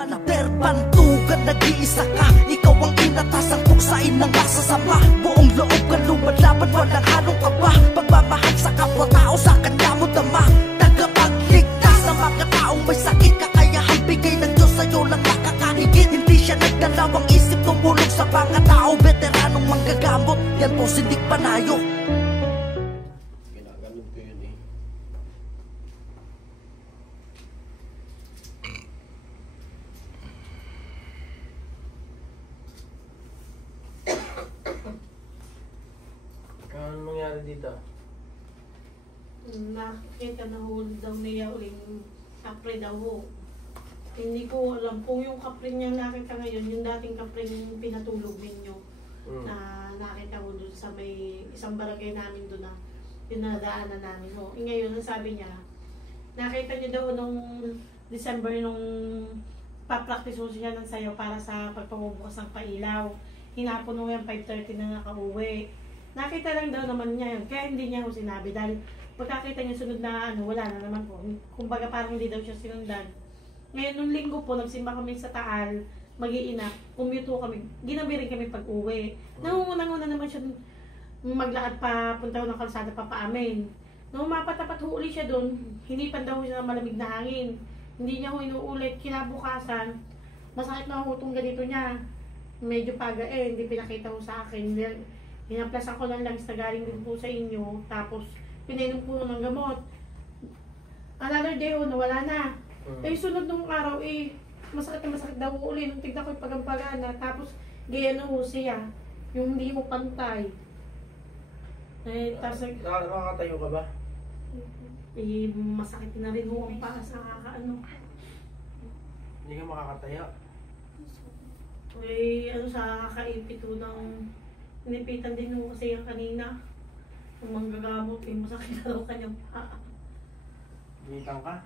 Palater, bantugan, nag-iisa ka. Ikaw ang inatasang tuksain ng masasama. Buong loob ka lumalaban, walang halong kaba. Pagmamahal sa kapwa-tao, sa kanya mo dama. Tagapagligtas sa mga taong may sakit. Kakayahan bigay ng Diyos, sa'yo lang nakakahigit. Hindi siya nagdalawang isip, tumulong sa mga tao. Veteranong manggagamot, yan po si Dick Panayo. Ginagamit ko yun eh. Ano nangyari dito? Nakita na hulog daw niya uling kapre daw ho. Hindi ko alam kung yung kapre niya nakita ngayon, yung dating kapre yung pinatulog ninyo. Na nakita ko doon sa may isang barangay namin doon na pinadaanan namin ho. Ngayon, ang sabi niya, nakita niya daw nung December nung papractice ho siya ng sayo para sa pagpabubukas ng pailaw. Hinapon ho yan 5:30 na nakauwi. Nakita lang daw naman niya yun, kaya hindi niya ho sinabi dahil pagkakita niya sunod na wala na naman po. Kumbaga parang hindi daw siya sinundan. Ngayon, nung linggo po, nagsimba kami sa Taal, mag-iina, commute kami, ginabi rin kami pag-uwi. Nangungunang-una naman siya maglakad pa, punta ng kalsada pa amin. Nung mapatapat ho uli siya doon, hinipan daw siya ng malamig na hangin. Hindi niya ho inuulit, kinabukasan, masakit na ho itong ganito niya. Medyo paga hindi pinakita ho sa akin. Hinaplasan ko lang langis na galing din po sa inyo, tapos pinainom po ng gamot. Another day ho, nawala na. Sunod nung araw masakit na masakit daw uli. Nung tignan ko yung pagampagana, tapos gaya na ho siya. Yung hindi mo pantay. Tapos Nakakatayo ka ba? masakit na rin ho ang paa sa kakaano. Hindi ka makakatayo? Sa kakaipit ho ng inipitan din ho kasi yung kanina. Yung manggagamot, masakit na daw kanyang paa. Bitang ka?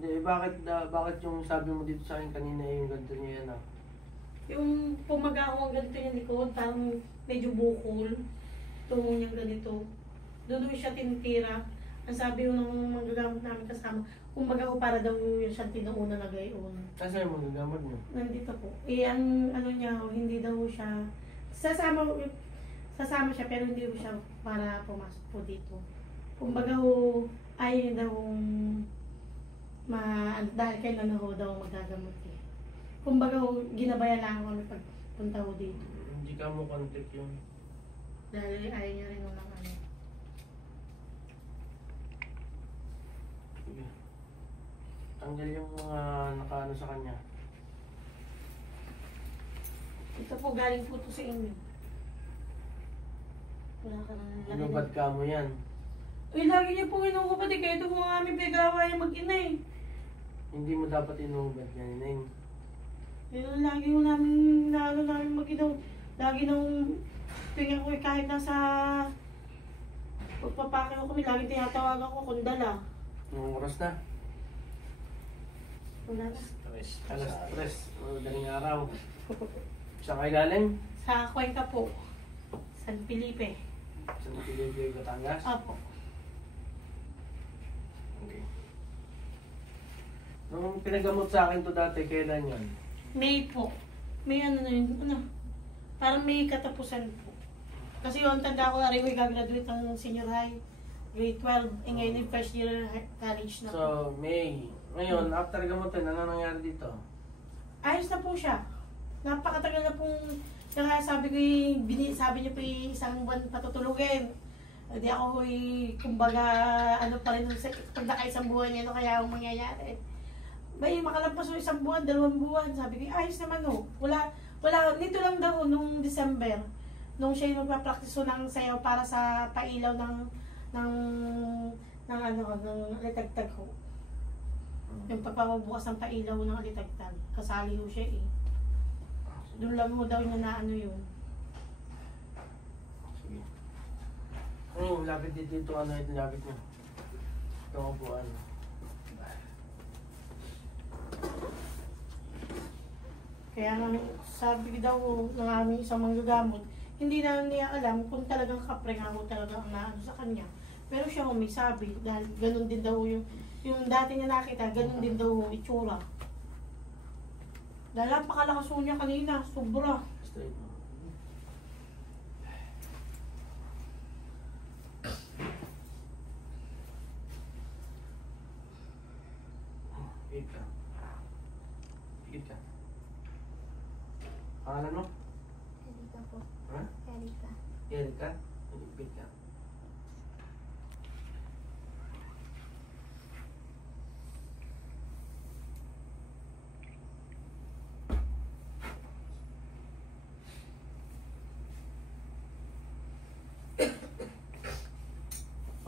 Hindi, bakit yung sabi mo dito sa akin kanina yung ganito niya yan ah? Yung pumagawa ang ganito yung likod, parang medyo bukol. Tungo niyang ganito. Doon siya tinitira. Ang sabi ko ng magagamot namin kasama, kumbaga ko para daw yung siya tinuuna na gayon. Kasi yung magagamot mo? Nandito po. Ang ano niya, hindi daw siya, sasama siya pero hindi siya para pumasok po dito. Kumbaga ho, ayaw daw dahil kailan na ho daw magagamot eh. Kumbaga ho, ginabayan lang kami pagpunta ho dito. Hindi ka mo contact yung... Dahil ayaw niya rin ng ano. Sige. Tanggal yung mga nakaano sa kanya. Ito po, galing po to sa inyo. Wala ka nang lagay. Inubad ka mo yan. Lagi niya po inukupad eh. Kaya ito po nga aming pinagawa yung mag-ina eh. Hindi mo dapat inubad yan, Ineng. Yun, lagi ko namin mag-ina. Lagi nung tingin ko kahit nasa pagpapakyo kami, lagi tinatawagan ko kung dala. Anong oras na? Wala na. Alas 3. Madaling araw. Saan kayo galing? Sa Cuenca po. San Felipe. San Felipe, Batangas? Apo. Okay. Nung pinagamot sa akin to dati, kailan yun? May po. May ano na yun. Parang may katapusan po. Kasi yung tanda ko na rin, gagraduate ng senior high. Grade 12. Ngayon yung first year college na po. So, May. Ngayon, after gamutin, ano nangyari dito? Ayos na po siya. Napakatagal na pong, kaya sabi ko sabi niyo po isang buwan patutulugin. Hindi ako kumbaga, pa rin, pag naka-isang buwan niya, kaya ang mangyayari. May makalampas mo 1 buwan, 2 buwan. Sabi ko, ayos naman ho. Wala, nito lang daw nung December, nung siya yung magpa-practice ng sayaw para sa pailaw ng alitagtag ho. Yung pagpapabukas ng pailaw ng alitagtag. Kasali ho siya eh. Doon lang mo daw niya na ano yun. Sige. Lapit dito, ano ito, lapit niya. Ito ang upuan. Kaya nga sabi daw ng aming isang manggagamot, hindi na niya alam kung talagang kapre nga ho talaga ang naano sa kanya. Pero siya may sabi, dahil ganun din daw yung dati niya nakita, ganun din daw yung itsura. Dahil napakalakas ho niya kanina, sobra. Straight mo. Higit ka. Higit ka. Pangalan mo? Erika po. Ha? Erika. Erika? Higit ka.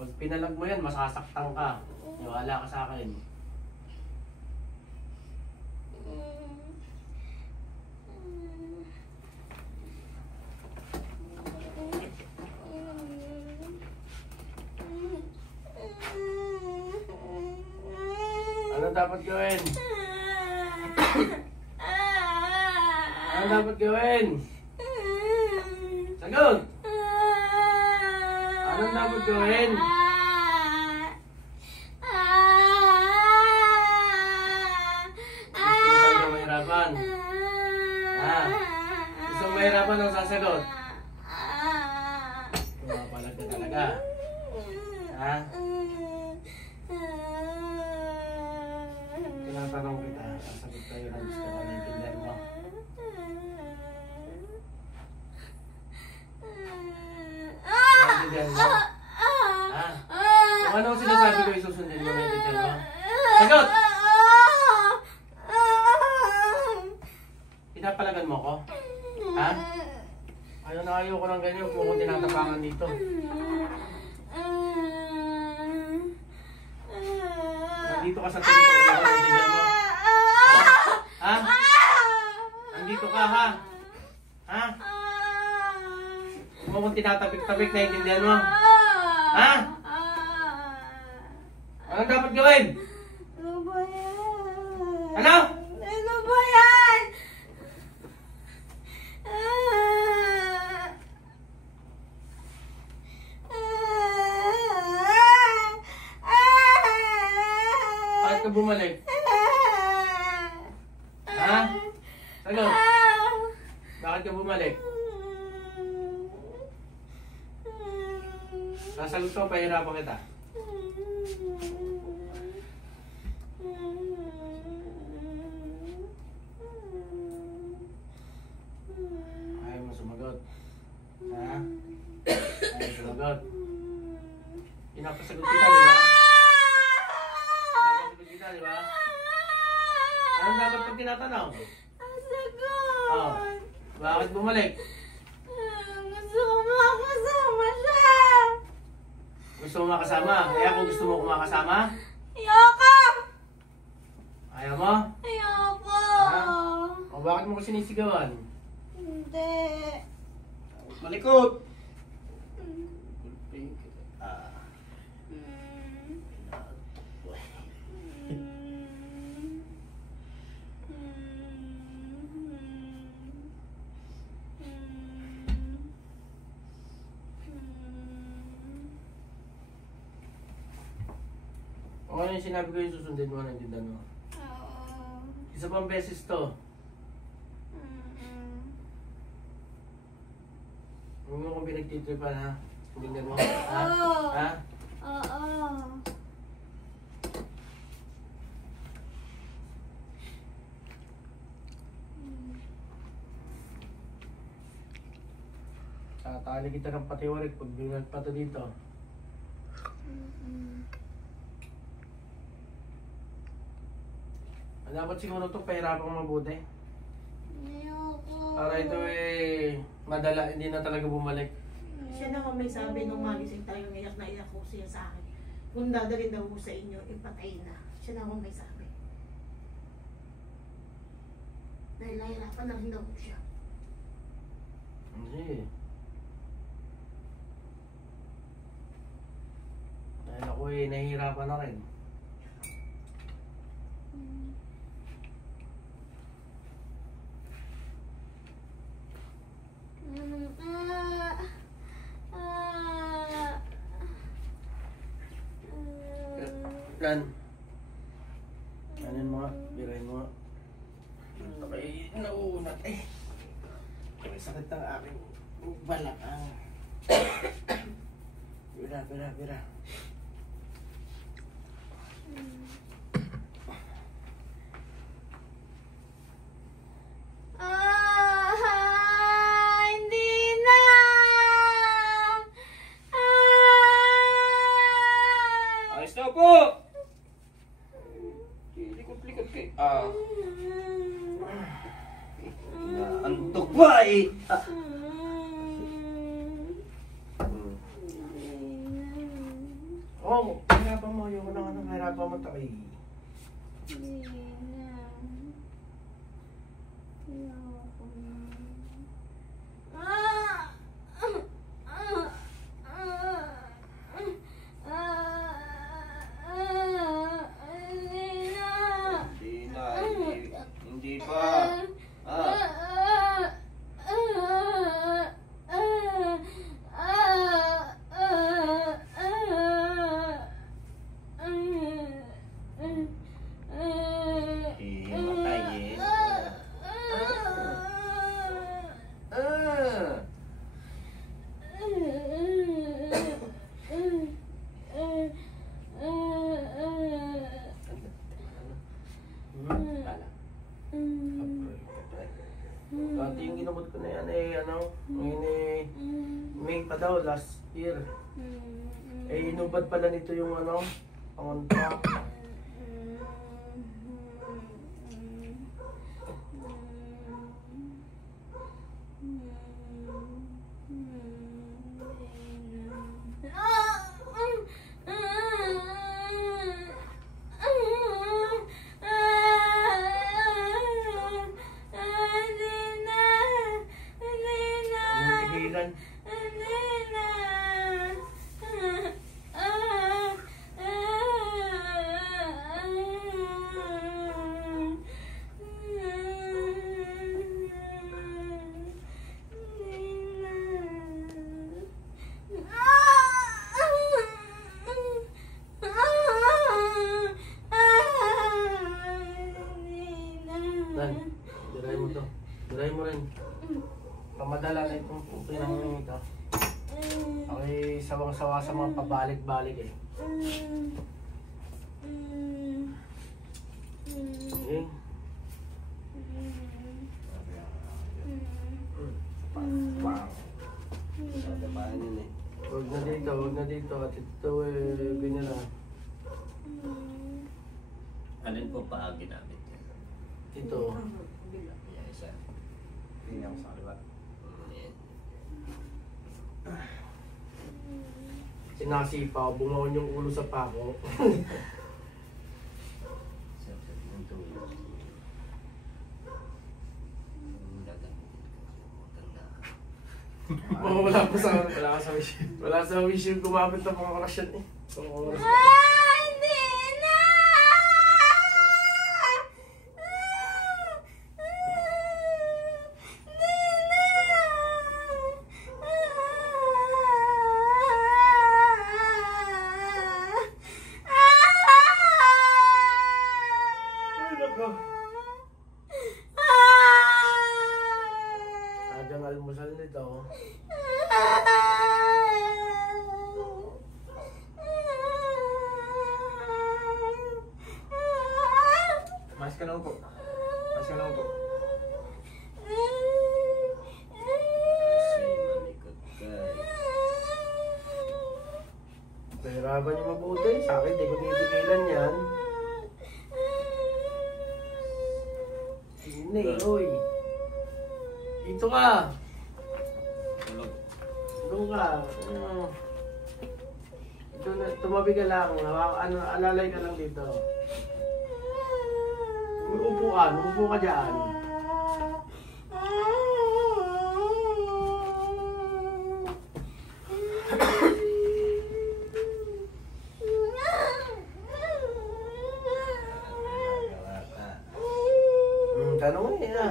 Pag pinalag mo yan, masasaktan ka. Niwala ka sa akin. Ano dapat gawin? Ano dapat gawin? Sagot! Ano dapat gawin? Gusto mo talaga mahirapan? Ha? Gusto mo mahirapan ang sasagot? Pumapalag ka talaga. Ha? Tinatanong kita, sasagot tayo ng gusto ka, naiintindihan mo? Naiintindihan mo? Ha? Kung ano ang sinasabi ko, isusundin mo, naiintindihan mo? Sagot! Pinapalagan mo ko? Ha? Ayaw na ayaw ko ng ganyan, huwag mo kong tinatapangan dito. Nandito ka sa teritoryo ko, naiintindihan mo? Ha? Nandito ka, ha? Ha? Huwag mo kong tinatabik-tabik, naiintindihan mo? Ha? Anong dapat gawin? Ano ba yan? Ano? Ano ba yan? Bakit ka bumalik? Ha? Sagot. Bakit ka bumalik? Sasagot ko, pahirapan kita. Ayaw mo sumagot. Ha? Ayaw mo sumagot. Pinapasagot kita, di ba? Pinapasagot kita, di ba? Anong dapat pag tinatanong? Sagot! Oh, bakit bumalik? Gusto ko makasama siya! Gusto mo makasama? Kaya kung gusto mo kumakasama? Ayoko! Ayaw mo? Ayoko! Ha? O bakit mo ko sinisigawan? Hindi. Malikot! O ano yung sinabi ko yung susundin mo, nandiyan mo? Oo. Isa pang beses to. Huwag mo kong pinagtitripan, ha? Nandiyan mo? Ha? Oo. Ha? Oo. Tatali kita ng patiwarik pag binag pa to dito. Dapat siguro ito pahirapan kong mabuti. Ayoko. Para ito madala, hindi na talaga bumalik. Siya naman may sabi nung magising tayo, iyak na iyak ko siya sa akin. Kung dadalhin daw ko sa inyo, ipatay na. Siya naman may sabi. Dahil nahirapan na rin daw ko siya. Hindi. Dahil ako nahihirapan na rin. Lan. Anin mo nga, birahin mo nga. Okay, nauunat eh. May sakit ng aking balakang. Bira. Hindi na. Ayos na po! Likot-likot kayo. Naantok ba eh? Oh, hirapan mo. Yung unang hirapan mo tayo. Hindi pa. Dati yung ginamot ko na yan ngayon May pa daw, last year. Inubad pala nito yung pangontra. Diray mo rin. Pamadala na itong pinang ito. Ako'y sawang-sawa sa mga pabalik-balik eh. Okay. Huwag na dito. At ito ganyan lang. Alin po pa ginamit yan? Ito. Yan isa. Tingnan ko sa kaliwa. Sinasipa, bumawon yung ulo sa pako. Ng tulog. Wala sa wish. Wala sa wish yung gumamit ng mga orasyon eh. Hindi na. Adyang almusal nito. Mas ka lang po. Mas ka lang po. Pahirapan niyo mabuti. Sa akin, di ko tinipigilan yan. Hindi, oy. Dito ka. Tulog. Doon ka. Ito na, tumabi ka lang. Alalay ka lang dito. Upo ka dyan. Tanong mo na.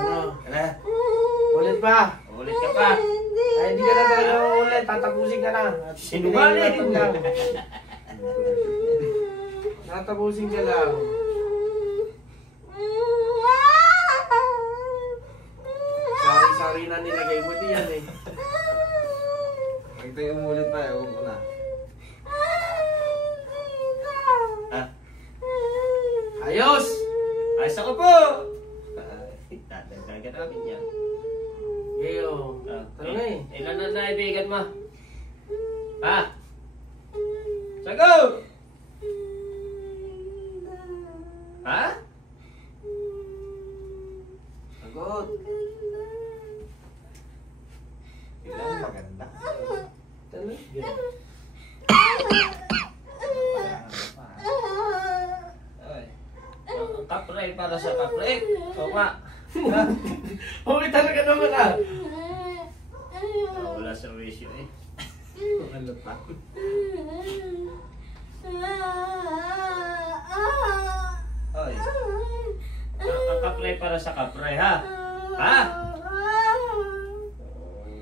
Ano? Ulit pa. Ulit ka pa. Ay, hindi ka na talaga ulit. Tatapusin ka na. Sinungaling! Tatapusin ka lang. Sari-sari na nilagay mo diyan eh. Ito yung umulit pa, ewan ko na. Ah, Ayos! ayos ako po! Tatagdagan namin yan. Gayo. Ano nga eh? Ilan na naibigan mo? Ha? Sagot! Ha? Sagot. Ilan maganda. Ano? Ay. Ang kapre para sa kapre. O nga. Okay talaga naman ah. Wala sa ratio eh. Ano pa? Oy. Ang kapre para sa kapre ha? Ha?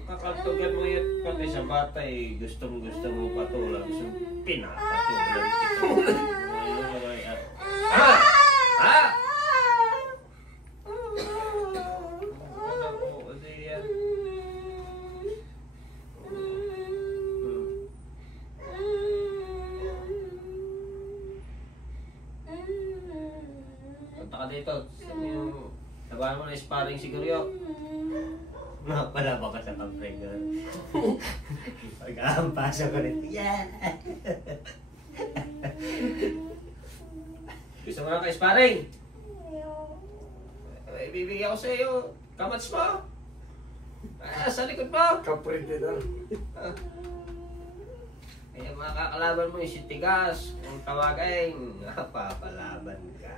Kakatugan mo yun pati sa bata eh. Gustong gusto mo patulang. So, pinapatulan ito. Ha? Ha? Punta ka dito. Labanan mo na sparring siguro yun. Palaban ka sa kapre ko. Pag-aampasa ko rin. Yeah! Gusto mo na ka-sparring? Ibibigay ako sa iyo. Kamats mo? Sa likod mo? Kapre din ah. Kaya makakalaban mo yung si Tigas. Kung tawagin, papalaban ka.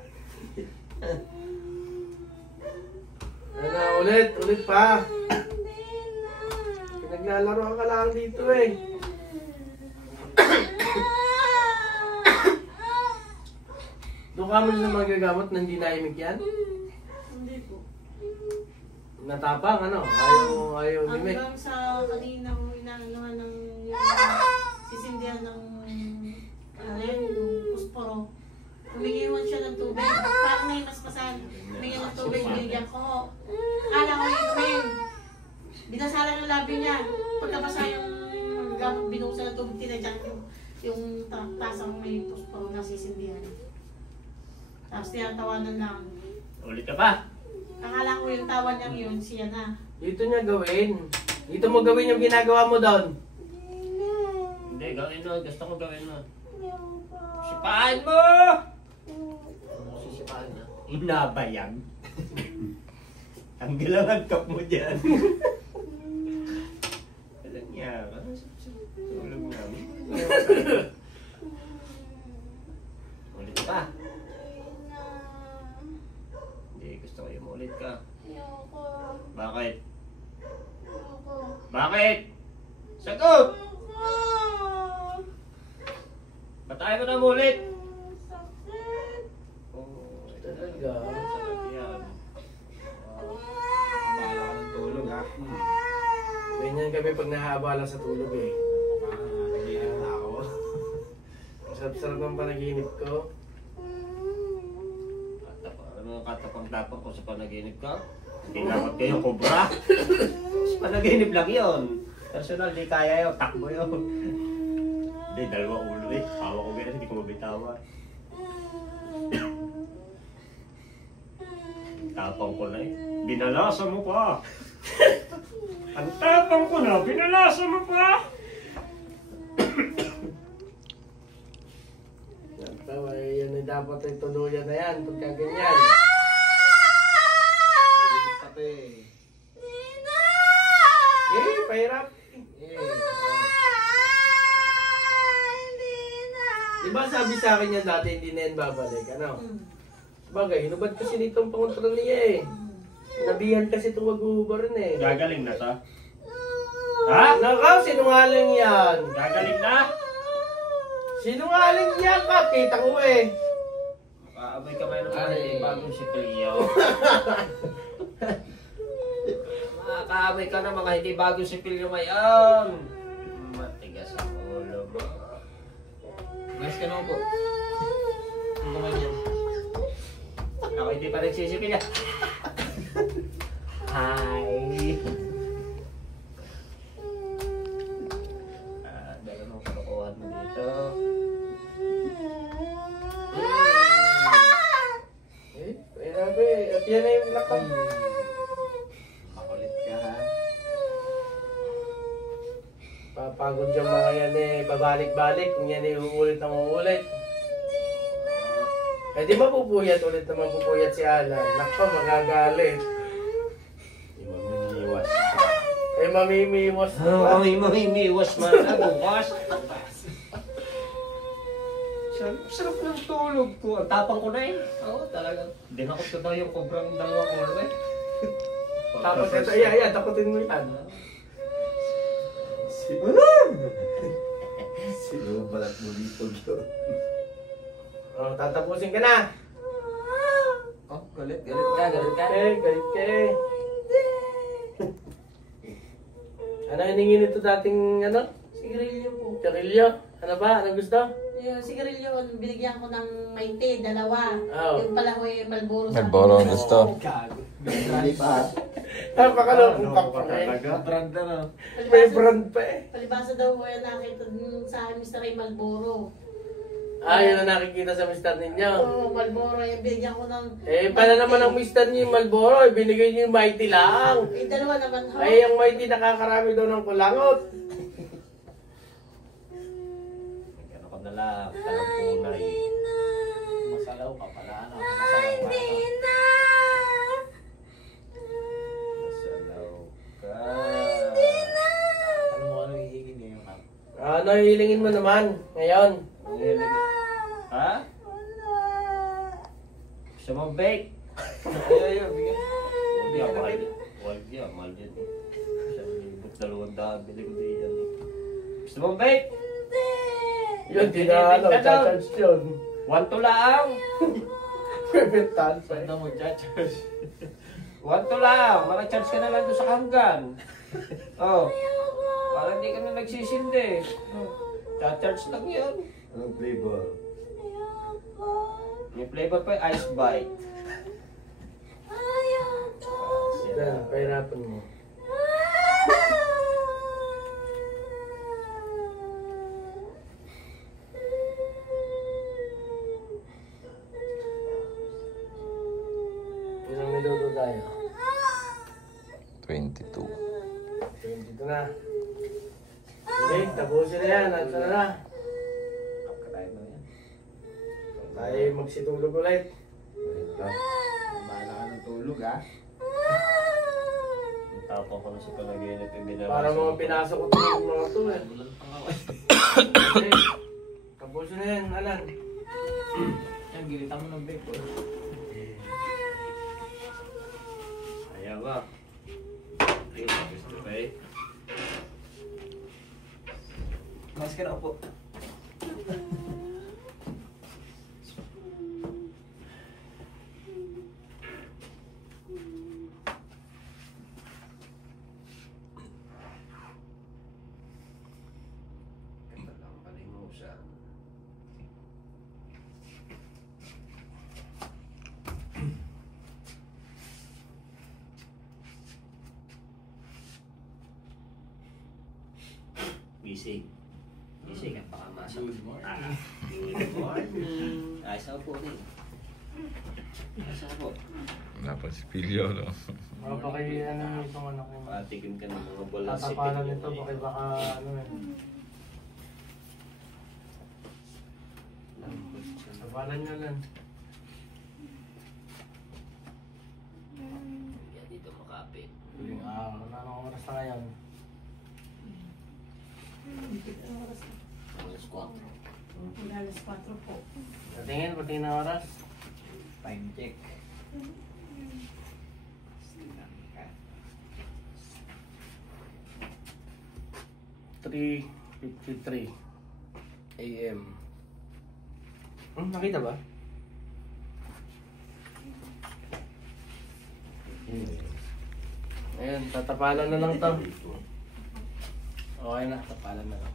Ano, ulit pa. Pinaglalaro ka lang dito eh. Doon ka mo na magagamot na hindi naimik yan? Hindi po. Natapang ano? Ayaw mimik. Hanggang sa kaninang inaanohan ng sisindihan ng yung pusporo. Humingiwan siya ng tubig. Parang may maspasan. Humingi ng tubig, binigyan ko. Kala ko inumin. Binasalan ng labi niya. Pagkabasa yung gamot binuksan ng tubig, tinadyak yung tasang may pusporo na sisindihan. Tapos tinatawanan lang. Ulit ka pa? Akala ko yung tawa niyang yun, siya na. Dito niya gawin. Dito mo gawin yung ginagawa mo doon. Hindi, gawin mo. Gusto ko gawin mo. Sipahan mo! Sisipahan niya. Inabayang. Ang galangan kap mo dyan. Alam niya. Tulog namin. Ulit pa. Hindi, gusto ko yung ulit ka. Bakit? Bakit? Sagot! Ba't ayaw mo na umulit? Oh, Talaga. sakit yan. Bahala ka ng tulog ha. Ganyan kami pag nahabala sa tulog eh. Nagiinom na ako. Ang sarap-sarap ng panaginip ko. Ano katapang-tapang ko sa panaginip ka? Ginawat kayo, kobra? Sa panaginip lang yun. Personal, di kaya yun. Takbo yun. Hindi, dalawa ulo eh. Hawa ko ganyan, hindi ko mabitawan. Tapang ko na eh. Binalasa mo pa. Ang tapang ko na, binalasa mo pa. Tawa, yan ay dapat ay tuluyan na yan pagka ganyan. Kape. Eh, pahirap. Diba sabi sa akin yan dati hindi na yan babalik, ano? Bagay, hinubad kasi nitong pangontrol niya eh. Nabihan kasi itong mag-uubaran eh. Gagaling na to? Ha? Nakaw, sinungaling yan. Gagaling na? Sinungaling yan ka, kita ko eh. Makaamoy kamay ng mga bagong si Cleo. nakaamay ka ng mga hindi bagong sipilyo ngayon. Matigas ang ulo mo. Mas ka naman po. Ang kamay niyan. Ako hindi pa nagsisipil yan. Hi! Dala mo kalukuhan mo dito. Grabe, at yan na yung lakam. Makulit ka ha. Papagod yung mga yan babalik-balik. Kung yan uulit na uulit. Eh di mapupuyat ulit na mapupuyat si Alan. Nakpa, magagalit. Mamimiwas. Eh mamimiwas na Oo, ba? mamimiwas man na bukas. Sarap ng tulog ko. Ang tapang ko na eh. Oo, talaga. Dinakot ko daw yung kobrang dalawang ulo eh. Tapos ito, iya, takutin mo yan. Sino balat mo dito doon? Oh, tatapusin ka na. Oh, galit ka. Galit ka. Ano hiningi nito dating Sigarilyo po. Charillo? Ano ba? Anong gusto? Yung sigarilyo, binigyan ko ng 20, dalawa. Oh. Yung pala ko yung Marlboro. Marlboro ang gusto. Gago. Hindi pa. Napakalokong ka pa eh. Brand na. May brand pa eh. Palibasa daw ko yung nakita dun sa Mr. Ray Marlboro. Ah, yun ang nakikita sa mister ninyo. Oo, Marlboro. Yung binigyan ko ng... Eh, para naman ang mister niyo yung Marlboro, binigay niyo yung Mighty lang. Eh, dalawa naman ho. Ay, ang Mighty nakakarami daw ng kulangot. Ano ka na lang, talang punay. Masalaw ka pala. Ano? Masalaw ka. Masalaw ka. Ano mo ano hihingin niya yung kap? Ano hilingin mo naman ngayon? Ha? Gusto mo bake? Ay, bigyan. Hindi ako mahal yan. Mahal yan. 1,200 bili ko din yan. Gusto mo bake? Yun, di na charge yun. 1 to lang. Pipintahan pa eh. Saan mo judge? 1 to lang. Maka-charge ka na lang doon sa hanggan. Oh. Para hindi ka na nagsisindi. Cha-charge lang yan. Anong flavor? May flavor pa yung ice bite. Yan, pahirapan mo. Ilang minuto tayo? 22. 22 na. Okay, tapusin na yan. At ano na? Kapkatayin mo yan. Tayo magsitulog ulit. Bahala ka ng tulog ha. Tapos ko na sa panaginip yung binabasa. Para mga pinasok ko tulog mga to eh. Bulan pa nga. Okay, tapusin na yan, Alan. Yan, gilitan mo ng bake ko. Ayaw ba? Okay. Mas ka na po. Gising. Gising ang pakamasa. Good morning. Good morning. Ay, saan po rin? Ay, saan po? Wala pa si Pilio, no? Baka ano itong ano ko. Patikim ka ng mga bola sa Tatapanan nito, baka ano eh. Tapanan nyo lang. Yan dito makapit. Anong oras na ngayon? Alas 4. Alas 4 po. Patingin na oras. Time check. 3:53 AM. Nakita ba? Ayun, tatapalan na lang to. Okay na, tapalan na lang.